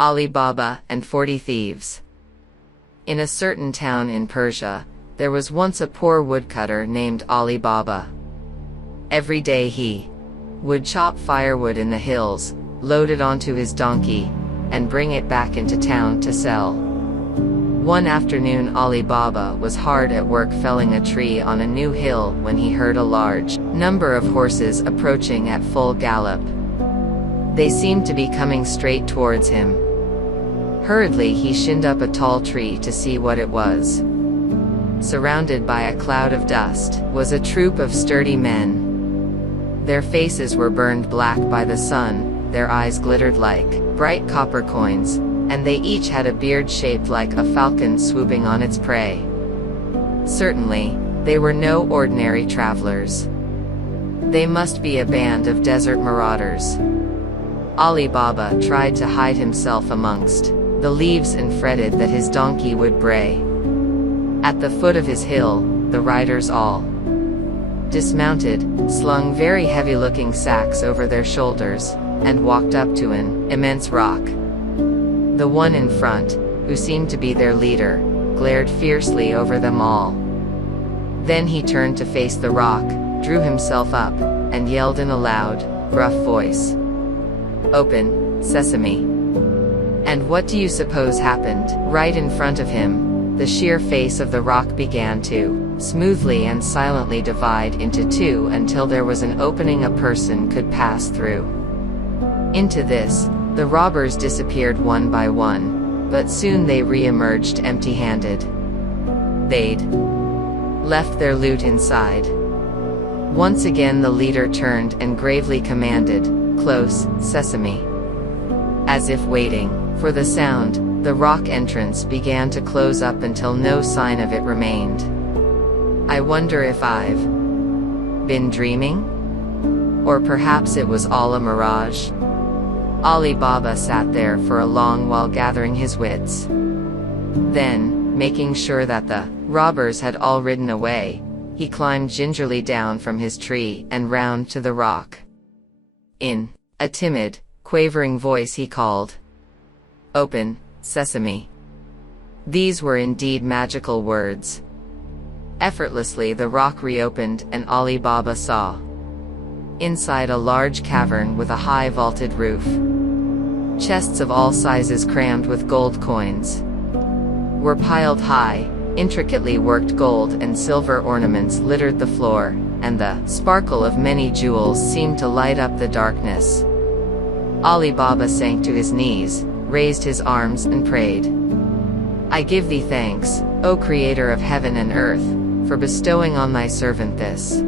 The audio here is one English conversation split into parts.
Ali Baba and 40 Thieves. In a certain town in Persia, there was once a poor woodcutter named Ali Baba. Every day he would chop firewood in the hills, load it onto his donkey, and bring it back into town to sell. One afternoon Ali Baba was hard at work felling a tree on a new hill when he heard a large number of horses approaching at full gallop. They seemed to be coming straight towards him. Hurriedly he shinned up a tall tree to see what it was. Surrounded by a cloud of dust was a troop of sturdy men. Their faces were burned black by the sun, their eyes glittered like bright copper coins, and they each had a beard shaped like a falcon swooping on its prey. Certainly, they were no ordinary travelers. They must be a band of desert marauders. Ali Baba tried to hide himself amongst the leaves and fretted that his donkey would bray. At the foot of his hill, the riders all dismounted, slung very heavy-looking sacks over their shoulders, and walked up to an immense rock. The one in front, who seemed to be their leader, glared fiercely over them all. Then he turned to face the rock, drew himself up, and yelled in a loud, gruff voice, "Open, sesame!" And what do you suppose happened? Right in front of him, the sheer face of the rock began to smoothly and silently divide into two until there was an opening a person could pass through. Into this, the robbers disappeared one by one, but soon they re-emerged empty-handed. They'd left their loot inside. Once again the leader turned and gravely commanded, "Close, sesame!" As if waiting for the sound, the rock entrance began to close up until no sign of it remained. I wonder if I've been dreaming? Or perhaps it was all a mirage? Ali Baba sat there for a long while gathering his wits. Then, making sure that the robbers had all ridden away, he climbed gingerly down from his tree and round to the rock. In a timid, quavering voice he called, "Open, sesame!" These were indeed magical words. Effortlessly the rock reopened and Ali Baba saw inside a large cavern with a high vaulted roof. Chests of all sizes crammed with gold coins were piled high, intricately worked gold and silver ornaments littered the floor, and the sparkle of many jewels seemed to light up the darkness. Ali Baba sank to his knees, raised his arms and prayed, "I give thee thanks, O Creator of heaven and earth, for bestowing on thy servant this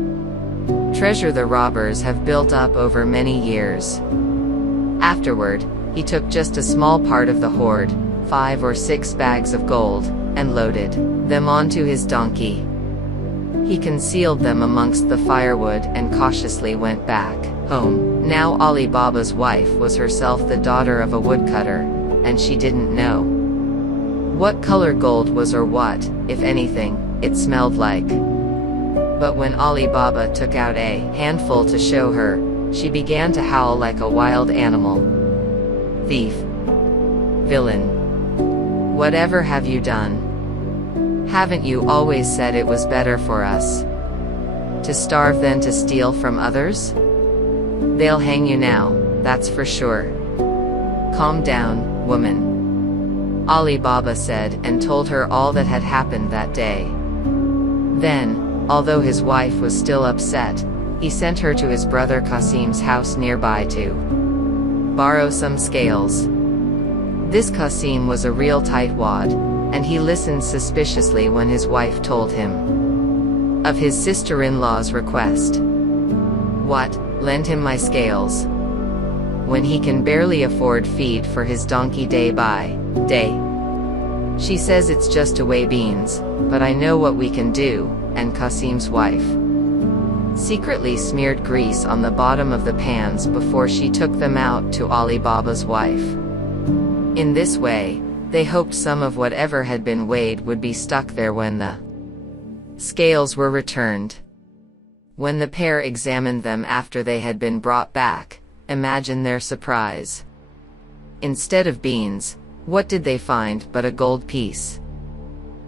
treasure the robbers have built up over many years." Afterward, he took just a small part of the hoard, 5 or 6 bags of gold, and loaded them onto his donkey. He concealed them amongst the firewood and cautiously went back home. Now Ali Baba's wife was herself the daughter of a woodcutter, and she didn't know what color gold was or what, if anything, it smelled like. But when Ali Baba took out a handful to show her, she began to howl like a wild animal. "Thief! Villain! Whatever have you done? Haven't you always said it was better for us to starve than to steal from others? They'll hang you now, that's for sure." "Calm down, woman," Ali Baba said and told her all that had happened that day. Then, although his wife was still upset, he sent her to his brother Qasim's house nearby to borrow some scales. This Qasim was a real tightwad, and he listened suspiciously when his wife told him of his sister-in-law's request. What, lend him my scales? When he can barely afford feed for his donkey day by day. She says it's just to weigh beans, but I know what we can do, and Qasim's wife secretly smeared grease on the bottom of the pans before she took them out to Ali Baba's wife. In this way, they hoped some of whatever had been weighed would be stuck there when the scales were returned. When the pair examined them after they had been brought back, imagine their surprise. Instead of beans, what did they find but a gold piece?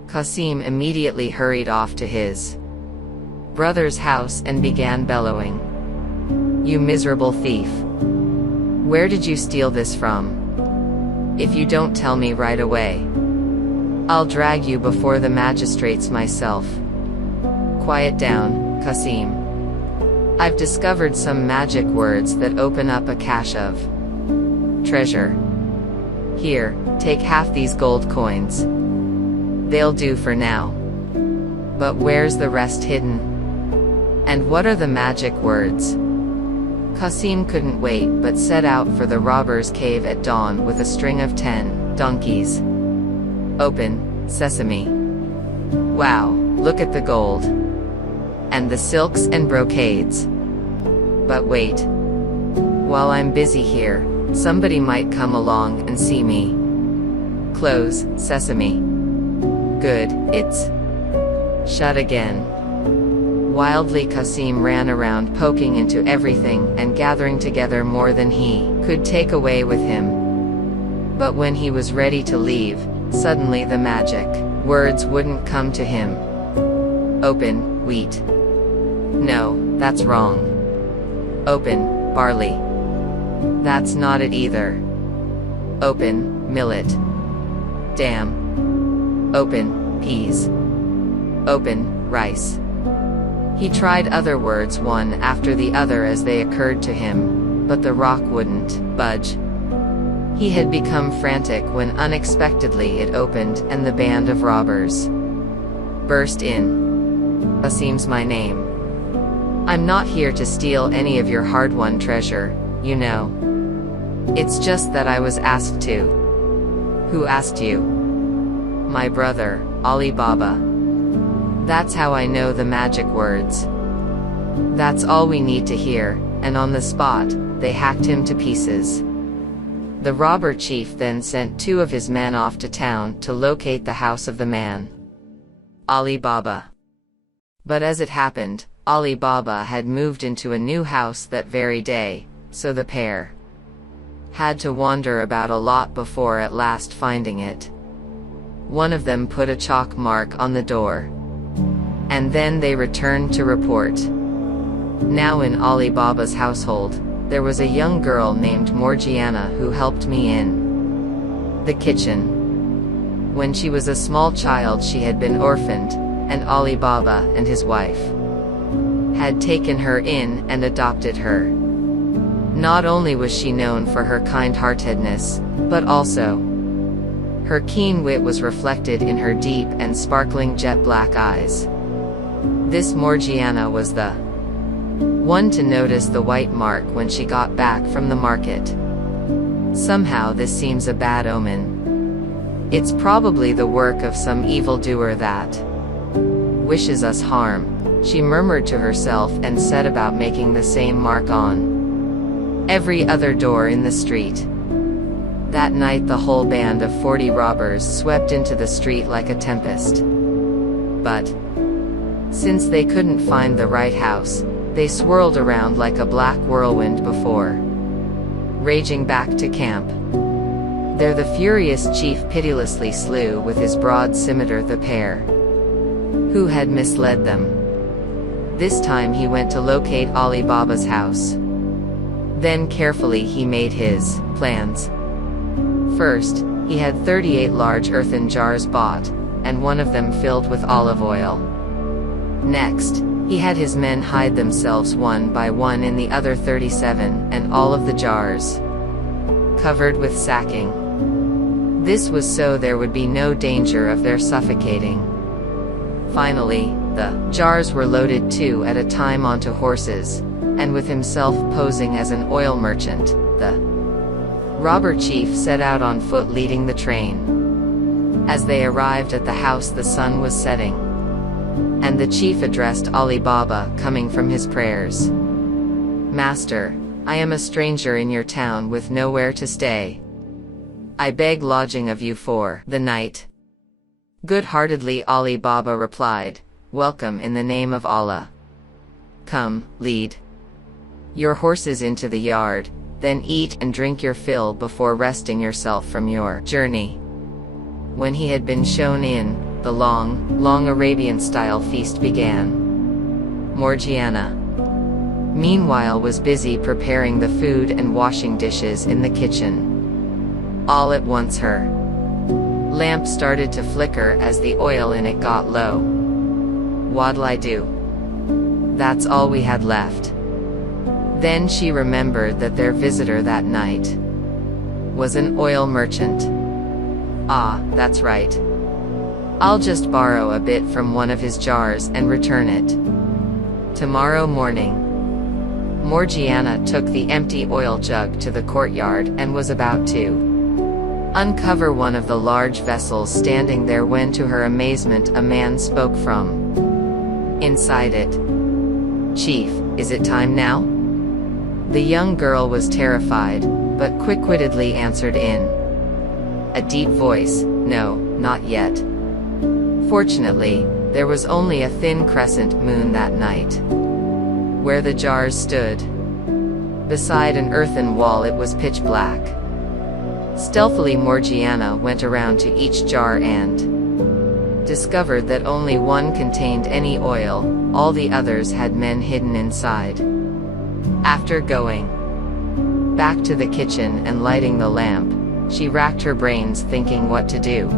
Qasim immediately hurried off to his brother's house and began bellowing. "You miserable thief! Where did you steal this from? If you don't tell me right away, I'll drag you before the magistrates myself." "Quiet down, Qasim. I've discovered some magic words that open up a cache of treasure. Here, take half these gold coins. They'll do for now. But where's the rest hidden? And what are the magic words?" Qasim couldn't wait but set out for the robber's cave at dawn with a string of 10 donkeys. "Open, sesame. Wow, look at the gold. And the silks and brocades. But wait. While I'm busy here, somebody might come along and see me. Close, sesame. Good, it's shut again." Wildly, Qasim ran around poking into everything and gathering together more than he could take away with him. But when he was ready to leave, suddenly the magic words wouldn't come to him. "Open, wheat. No, that's wrong. Open, barley. That's not it either. Open, millet. Damn. Open, peas. Open, rice." He tried other words one after the other as they occurred to him, but the rock wouldn't budge. He had become frantic when unexpectedly it opened and the band of robbers burst in. "Qasim's my name. I'm not here to steal any of your hard-won treasure, you know. It's just that I was asked to." "Who asked you?" "My brother, Ali Baba. That's how I know the magic words." That's all we need to hear, and on the spot, they hacked him to pieces. The robber chief then sent 2 of his men off to town to locate the house of the man, Ali Baba. But as it happened, Ali Baba had moved into a new house that very day, so the pair had to wander about a lot before at last finding it. One of them put a chalk mark on the door. And then they returned to report. Now in Ali Baba's household, there was a young girl named Morgiana who helped me in the kitchen. When she was a small child she had been orphaned, and Ali Baba and his wife had taken her in and adopted her. Not only was she known for her kind-heartedness, but also her keen wit was reflected in her deep and sparkling jet-black eyes. This Morgiana was the one to notice the white mark when she got back from the market. Somehow this seems a bad omen. It's probably the work of some evildoer that wishes us harm, she murmured to herself and set about making the same mark on every other door in the street. That night the whole band of 40 robbers swept into the street like a tempest. But since they couldn't find the right house, they swirled around like a black whirlwind before raging back to camp. There the furious chief pitilessly slew with his broad scimitar the pair who had misled them. This time he went to locate Ali Baba's house. Then carefully he made his plans. First, he had 38 large earthen jars bought, and one of them filled with olive oil. Next, he had his men hide themselves one by one in the other 37, and all of the jars covered with sacking. This was so there would be no danger of their suffocating. Finally, the jars were loaded 2 at a time onto horses, and with himself posing as an oil merchant, the robber chief set out on foot leading the train. As they arrived at the house the sun was setting, and the chief addressed Ali Baba coming from his prayers. "Master, I am a stranger in your town with nowhere to stay. I beg lodging of you for the night." Good-heartedly Ali Baba replied, "Welcome in the name of Allah. Come, lead your horses into the yard, then eat and drink your fill before resting yourself from your journey." When he had been shown in, the long Arabian-style feast began. Morgiana, meanwhile, was busy preparing the food and washing dishes in the kitchen. All at once her lamp started to flicker as the oil in it got low. "What'll I do? That's all we had left." Then she remembered that their visitor that night was an oil merchant. "Ah, that's right. I'll just borrow a bit from one of his jars and return it tomorrow morning." Morgiana took the empty oil jug to the courtyard and was about to uncover one of the large vessels standing there when, to her amazement, a man spoke from inside it. "Chief, is it time now?" The young girl was terrified, but quick-wittedly answered in a deep voice, "No, not yet." Fortunately, there was only a thin crescent moon that night. Where the jars stood, beside an earthen wall, it was pitch black. Stealthily, Morgiana went around to each jar and discovered that only one contained any oil, all the others had men hidden inside. After going back to the kitchen and lighting the lamp, she racked her brains thinking what to do.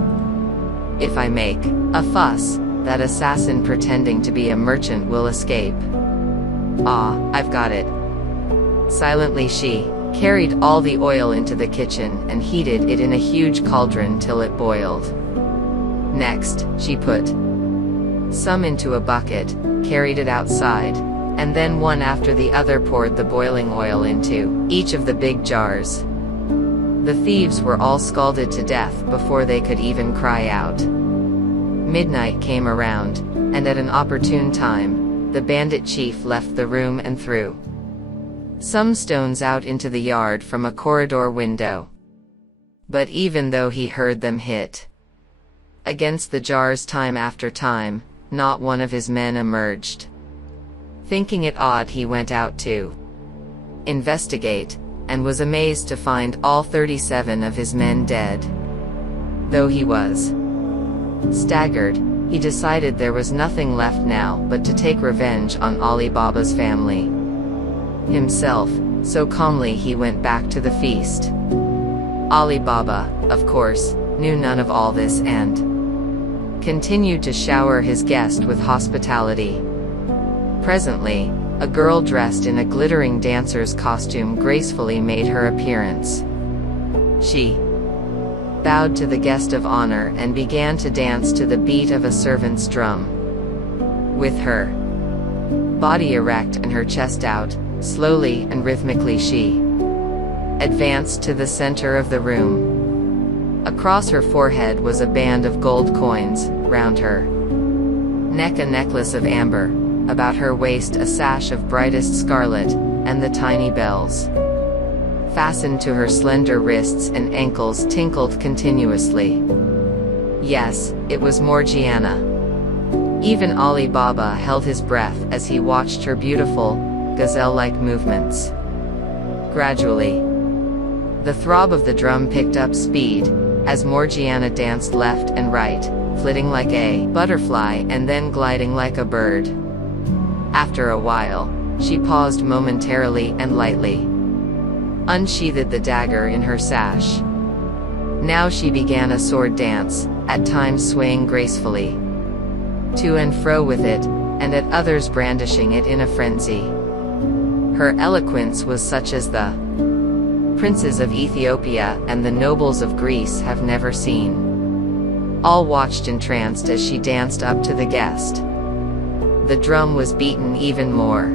"If I make a fuss, that assassin pretending to be a merchant will escape. Ah, I've got it." Silently she carried all the oil into the kitchen and heated it in a huge cauldron till it boiled. Next, she put some into a bucket, carried it outside, and then one after the other poured the boiling oil into each of the big jars. The thieves were all scalded to death before they could even cry out. Midnight came around, and at an opportune time, the bandit chief left the room and threw some stones out into the yard from a corridor window. But even though he heard them hit against the jars time after time, not one of his men emerged. Thinking it odd, he went out to investigate, and was amazed to find all 37 of his men dead. Though he was staggered, he decided there was nothing left now but to take revenge on Ali Baba's family himself, so calmly he went back to the feast. Ali Baba, of course, knew none of all this and continued to shower his guest with hospitality. Presently, a girl dressed in a glittering dancer's costume gracefully made her appearance. She bowed to the guest of honor and began to dance to the beat of a servant's drum. With her body erect and her chest out, slowly and rhythmically she advanced to the center of the room. Across her forehead was a band of gold coins, round her neck a necklace of amber, about her waist a sash of brightest scarlet, and the tiny bells fastened to her slender wrists and ankles tinkled continuously. Yes, it was Morgiana. Even Ali Baba held his breath as he watched her beautiful, gazelle-like movements. Gradually, the throb of the drum picked up speed, as Morgiana danced left and right, flitting like a butterfly and then gliding like a bird. After a while, she paused momentarily and lightly unsheathed the dagger in her sash. Now she began a sword dance, at times swaying gracefully to and fro with it, and at others brandishing it in a frenzy. Her eloquence was such as the princes of Ethiopia and the nobles of Greece have never seen. All watched entranced as she danced up to the guest. The drum was beaten even more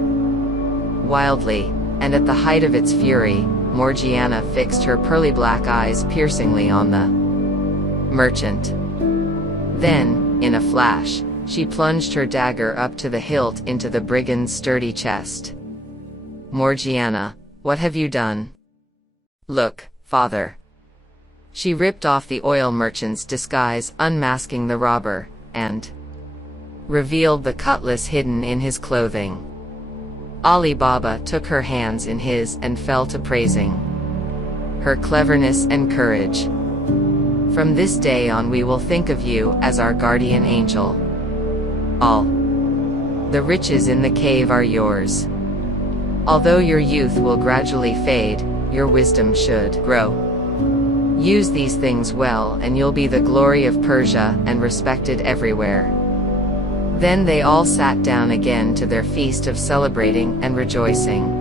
wildly, and at the height of its fury, Morgiana fixed her pearly black eyes piercingly on the merchant. Then, in a flash, she plunged her dagger up to the hilt into the brigand's sturdy chest. "Morgiana, what have you done? Look, father." She ripped off the oil merchant's disguise, unmasking the robber, and revealed the cutlass hidden in his clothing. Ali Baba took her hands in his and fell to praising her cleverness and courage. From this day on we will think of you as our guardian angel. All the riches in the cave are yours. Although your youth will gradually fade, your wisdom should grow. Use these things well and you'll be the glory of Persia and respected everywhere. Then they all sat down again to their feast of celebrating and rejoicing.